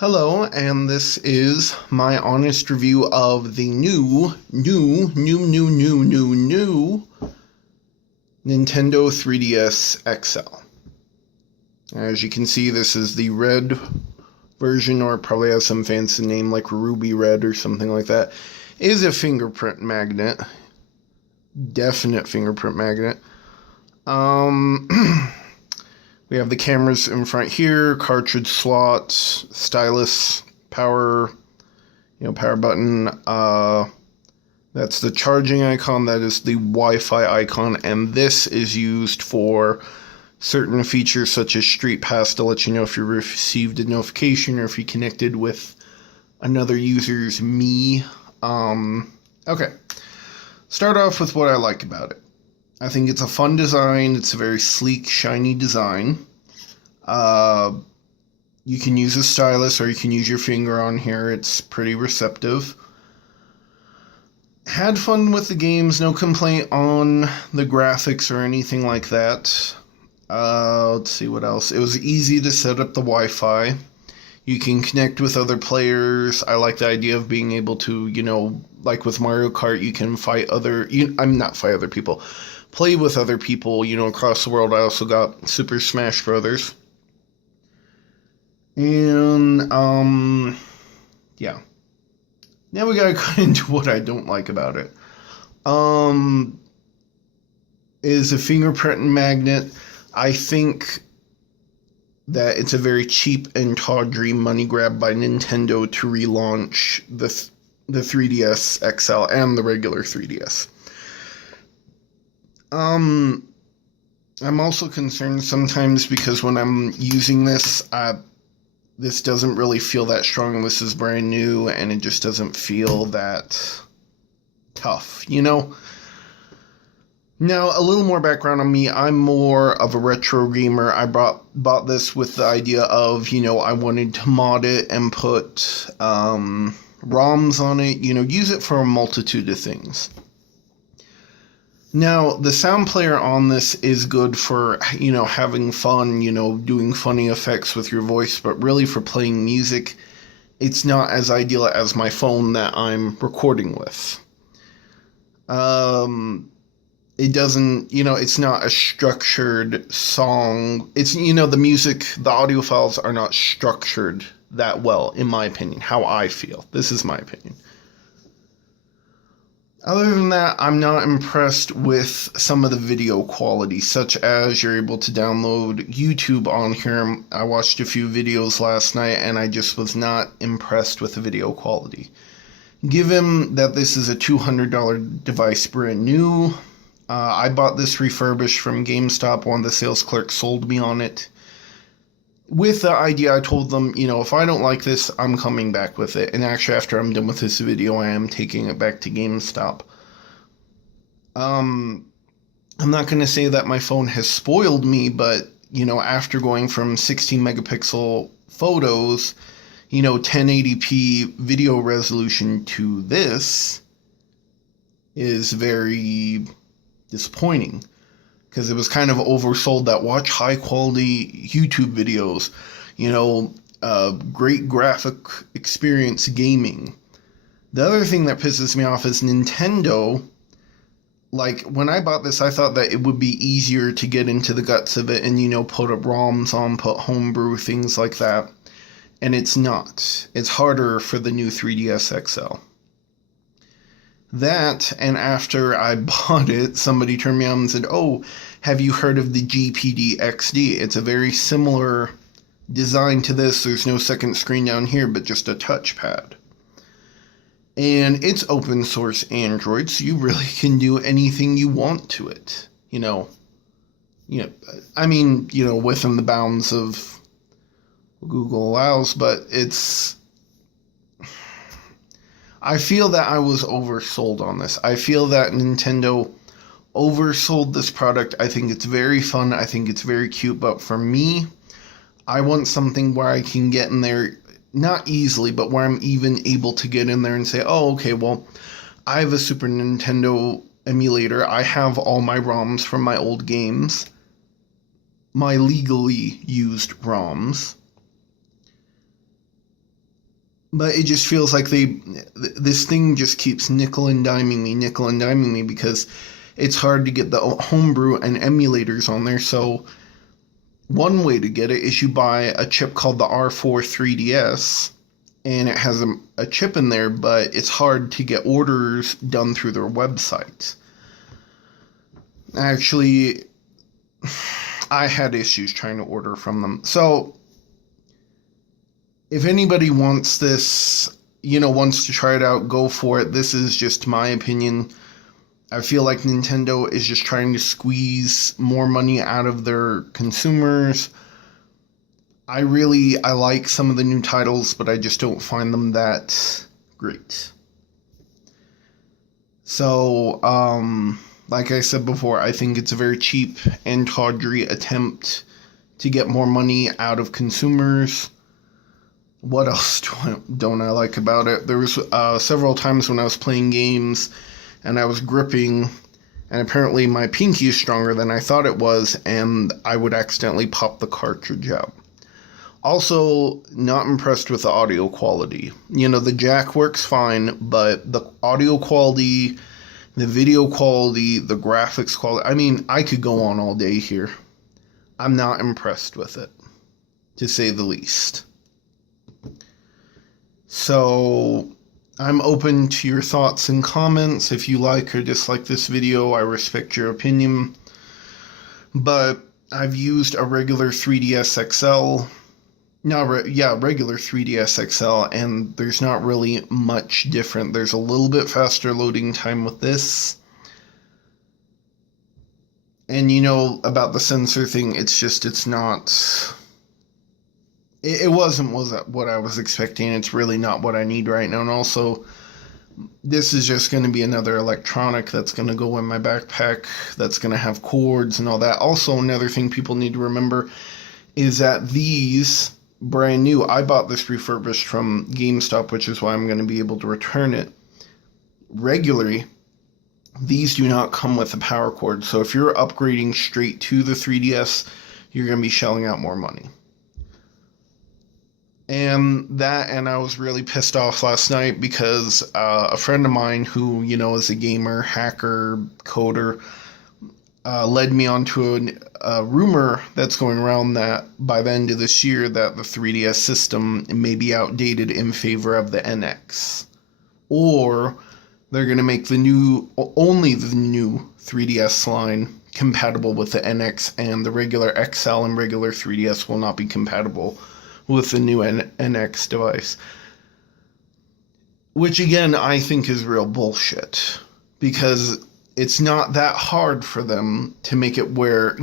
Hello, and this is my honest review of the new Nintendo 3DS XL. As you can see, this is the red version, or it probably has some fancy name like Ruby Red or something like that. It is a fingerprint magnet. Definite fingerprint magnet. We have the cameras in front here, cartridge slots, stylus, power button. That's the charging icon. That is the Wi-Fi icon, and this is used for certain features such as Street Pass to let you know if you received a notification or if you connected with another user's Me. Okay. Start off with what I like about it. I think it's a fun design. It's a very sleek, shiny design. You can use a stylus or you can use your finger on here. It's pretty receptive. Had fun with the games. No complaint on the graphics or anything like that. Let's see what else. It was easy to set up the Wi-Fi. You can connect with other players. I like the idea of being able to, like with Mario Kart, you can play with other people, across the world. I also got Super Smash Brothers. And, yeah. Now we gotta cut into what I don't like about it. Is a fingerprint magnet. I think that it's a very cheap and tawdry money grab by Nintendo to relaunch the 3DS XL and the regular 3DS. I'm also concerned sometimes because when I'm using this, this doesn't really feel that strong. This is brand new, and it just doesn't feel that tough, Now, a little more background on me. I'm more of a retro gamer. I bought this with the idea of, I wanted to mod it and put ROMs on it, use it for a multitude of things. Now, the sound player on this is good for, having fun, doing funny effects with your voice, but really for playing music, it's not as ideal as my phone that I'm recording with. It doesn't, it's not a structured song. It's, the music, the audio files are not structured that well, in my opinion, how I feel. This is my opinion. Other than that, I'm not impressed with some of the video quality, such as you're able to download YouTube on here. I watched a few videos last night, and I just was not impressed with the video quality. Given that this is a $200 device brand new, I bought this refurbished from GameStop. One of the sales clerks sold me on it. With the idea, I told them, if I don't like this, I'm coming back with it. And actually, after I'm done with this video, I am taking it back to GameStop. I'm not going to say that my phone has spoiled me, but, after going from 16 megapixel photos, 1080p video resolution to this is very disappointing. Because it was kind of oversold that watch high quality YouTube videos, great graphic experience gaming. The other thing that pisses me off is Nintendo. Like, when I bought this, I thought that it would be easier to get into the guts of it and, put up ROMs on, put homebrew, things like that. And it's not. It's harder for the new 3DS XL. That, and after I bought it, somebody turned me on and said, "Oh, have you heard of the GPD XD? It's a very similar design to this. There's no second screen down here, but just a touchpad. And it's open source Android, so you really can do anything you want to it. Within the bounds of Google allows, but it's..." I feel that I was oversold on this. I feel that Nintendo oversold this product. I think it's very fun. I think it's very cute. But for me, I want something where I can get in there, not easily, but where I'm even able to get in there and say, oh, okay, well, I have a Super Nintendo emulator. I have all my ROMs from my old games, my legally used ROMs. But it just feels like this thing just keeps nickel and diming me because it's hard to get the homebrew and emulators on there. So one way to get it is you buy a chip called the R4 3DS, and it has a chip in there, but it's hard to get orders done through their website. Actually, I had issues trying to order from them. So if anybody wants this, wants to try it out, go for it. This is just my opinion. I feel like Nintendo is just trying to squeeze more money out of their consumers. I like some of the new titles, but I just don't find them that great. So, like I said before, I think it's a very cheap and tawdry attempt to get more money out of consumers. What else don't I like about it? There was several times when I was playing games and I was gripping, and apparently my pinky is stronger than I thought it was, and I would accidentally pop the cartridge out. Also, not impressed with the audio quality. The jack works fine, but the audio quality, the video quality, the graphics quality, I could go on all day here. I'm not impressed with it, to say the least. So, I'm open to your thoughts and comments. If you like or dislike this video, I respect your opinion. But I've used a regular 3DS XL. Regular 3DS XL, and there's not really much different. There's a little bit faster loading time with this. And about the sensor thing, it's not... It wasn't what I was expecting. It's really not what I need right now. And also, this is just going to be another electronic that's going to go in my backpack, that's going to have cords and all that. Also, another thing people need to remember is that these, brand new, I bought this refurbished from GameStop, which is why I'm going to be able to return it. Regularly, these do not come with a power cord. So if you're upgrading straight to the 3DS, you're going to be shelling out more money. And I was really pissed off last night because a friend of mine who, is a gamer, hacker, coder, led me onto a rumor that's going around that by the end of this year that the 3DS system may be outdated in favor of the NX. Or they're going to make only the new 3DS line compatible with the NX, and the regular XL and regular 3DS will not be compatible with the new NX device. Which, again, I think is real bullshit. Because it's not that hard for them to make it where...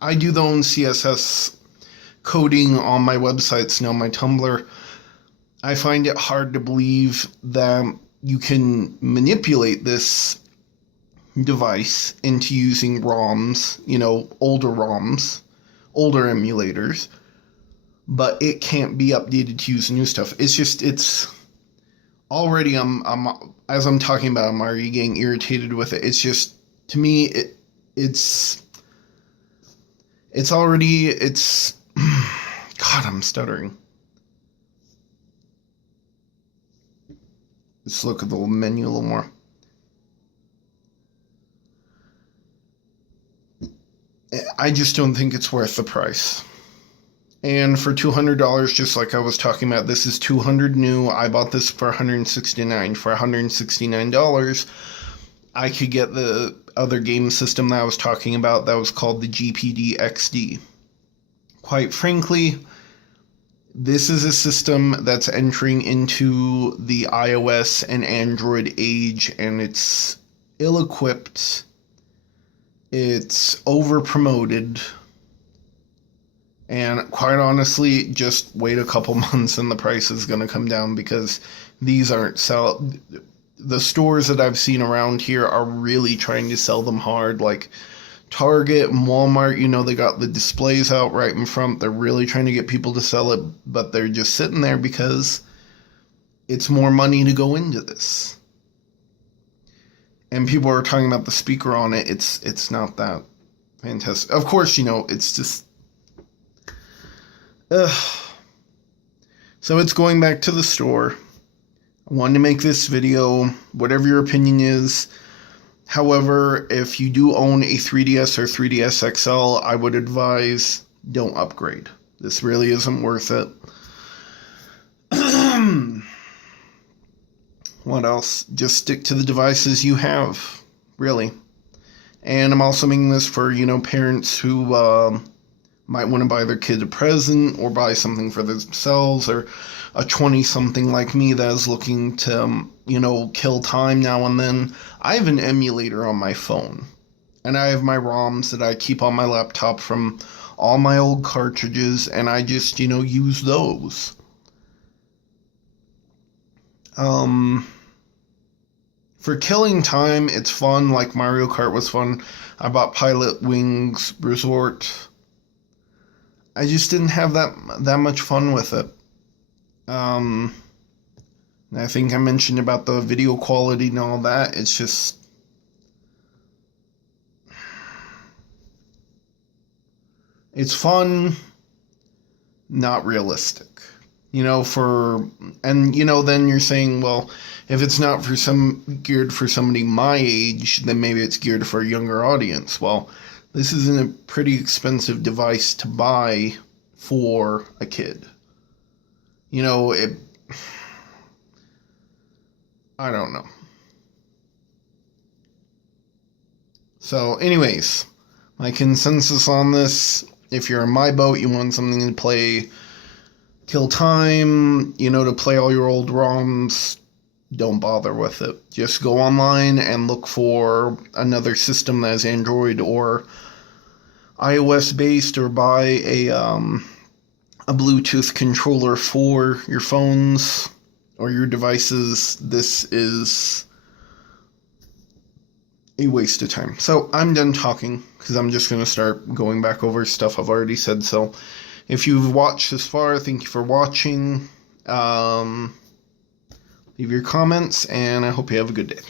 I do the own CSS coding on my websites now, my Tumblr. I find it hard to believe that you can manipulate this device into using ROMs, older ROMs, older emulators, but it can't be updated to use new stuff. It's already, as I'm talking about, I'm already getting irritated with it. It's just, to me, it's God, I'm stuttering. Let's look at the menu a little more. I just don't think it's worth the price. And for $200, just like I was talking about, this is $200 new. I bought this for $169. For $169, I could get the other game system that I was talking about that was called the GPD XD. Quite frankly, this is a system that's entering into the iOS and Android age, and it's ill-equipped. It's over-promoted. And quite honestly, just wait a couple months and the price is going to come down, because these aren't the stores that I've seen around here are really trying to sell them hard. Like Target and Walmart, they got the displays out right in front. They're really trying to get people to sell it, but they're just sitting there because it's more money to go into this. And people are talking about the speaker on it. It's not that fantastic. Of course, it's just... So it's going back to the store. I wanted to make this video, whatever your opinion is. However, if you do own a 3DS or 3DS XL, I would advise don't upgrade. This really isn't worth it. What else? Just stick to the devices you have, really. And I'm also making this for, parents who might want to buy their kid a present or buy something for themselves, or a 20-something like me that is looking to, kill time now and then. I have an emulator on my phone, and I have my ROMs that I keep on my laptop from all my old cartridges, and I just, use those. For killing time, it's fun, like Mario Kart was fun. I bought Pilot Wings Resort. I just didn't have that much fun with it. I think I mentioned about the video quality and all that. It's just... it's fun, not realistic. then you're saying, well, if it's not geared for somebody my age, then maybe it's geared for a younger audience. Well, this isn't a pretty expensive device to buy for a kid. I don't know. So, anyways, my consensus on this, if you're in my boat, you want something to play, kill time, to play all your old ROMs, don't bother with it. Just go online and look for another system that is Android or iOS based, or buy a Bluetooth controller for your phones or your devices. This is a waste of time. So I'm done talking, because I'm just going to start going back over stuff I've already said. So if you've watched this far, thank you for watching. Leave your comments, and I hope you have a good day.